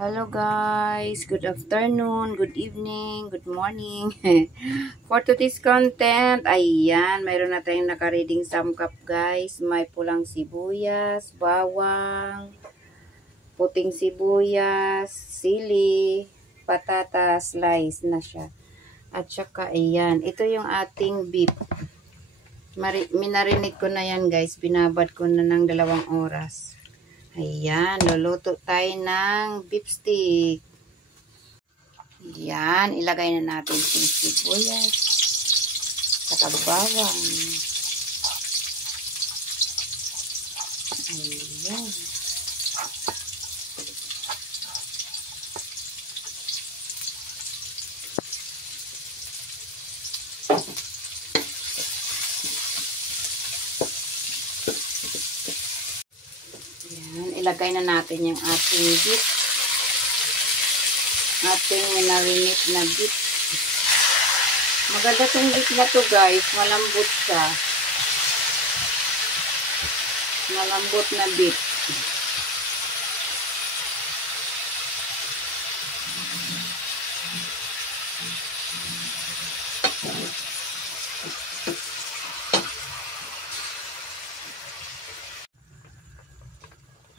Hello guys, good afternoon, good evening, good morning. For today's content, ayan, mayroon na tayong naka-reading samkap guys. May pulang sibuyas, bawang, puting sibuyas, sili, patatas, slice na siya. At saka ayan, ito yung ating beef. Minarinig ko na yan guys, binabad ko na ng 2 oras. Ayan, luluto tayo ng beef stick. Ayan, ilagay na natin yung sibuyas, saka bawang. Ayan. Ayan, ilagay na natin yung ating beef. Ating marinate na beef. Maganda tong beef na to guys. Malambot siya. Malambot na beef.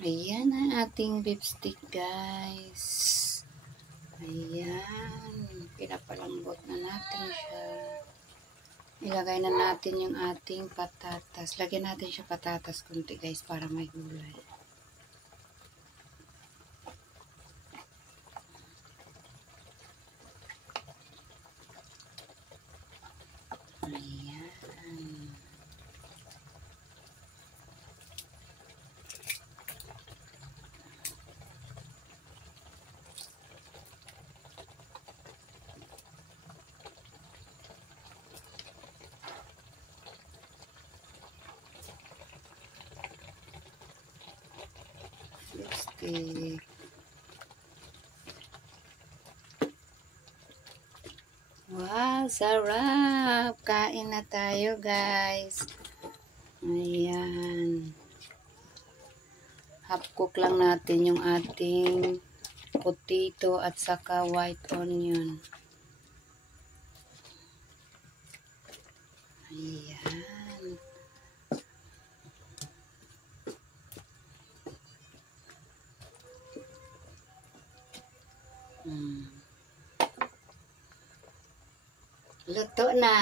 Ayan ang ating beef stick guys. Ayan. Pinapalambot na natin siya. Ilagay na natin yung ating patatas. Lagyan natin siya patatas kunti guys para may gulay. Ayan. Lipstick. Wow, sarap! Kain na tayo guys. Ayan. Half cook lang natin yung ating potato at saka white onion. Ayan. Luto na.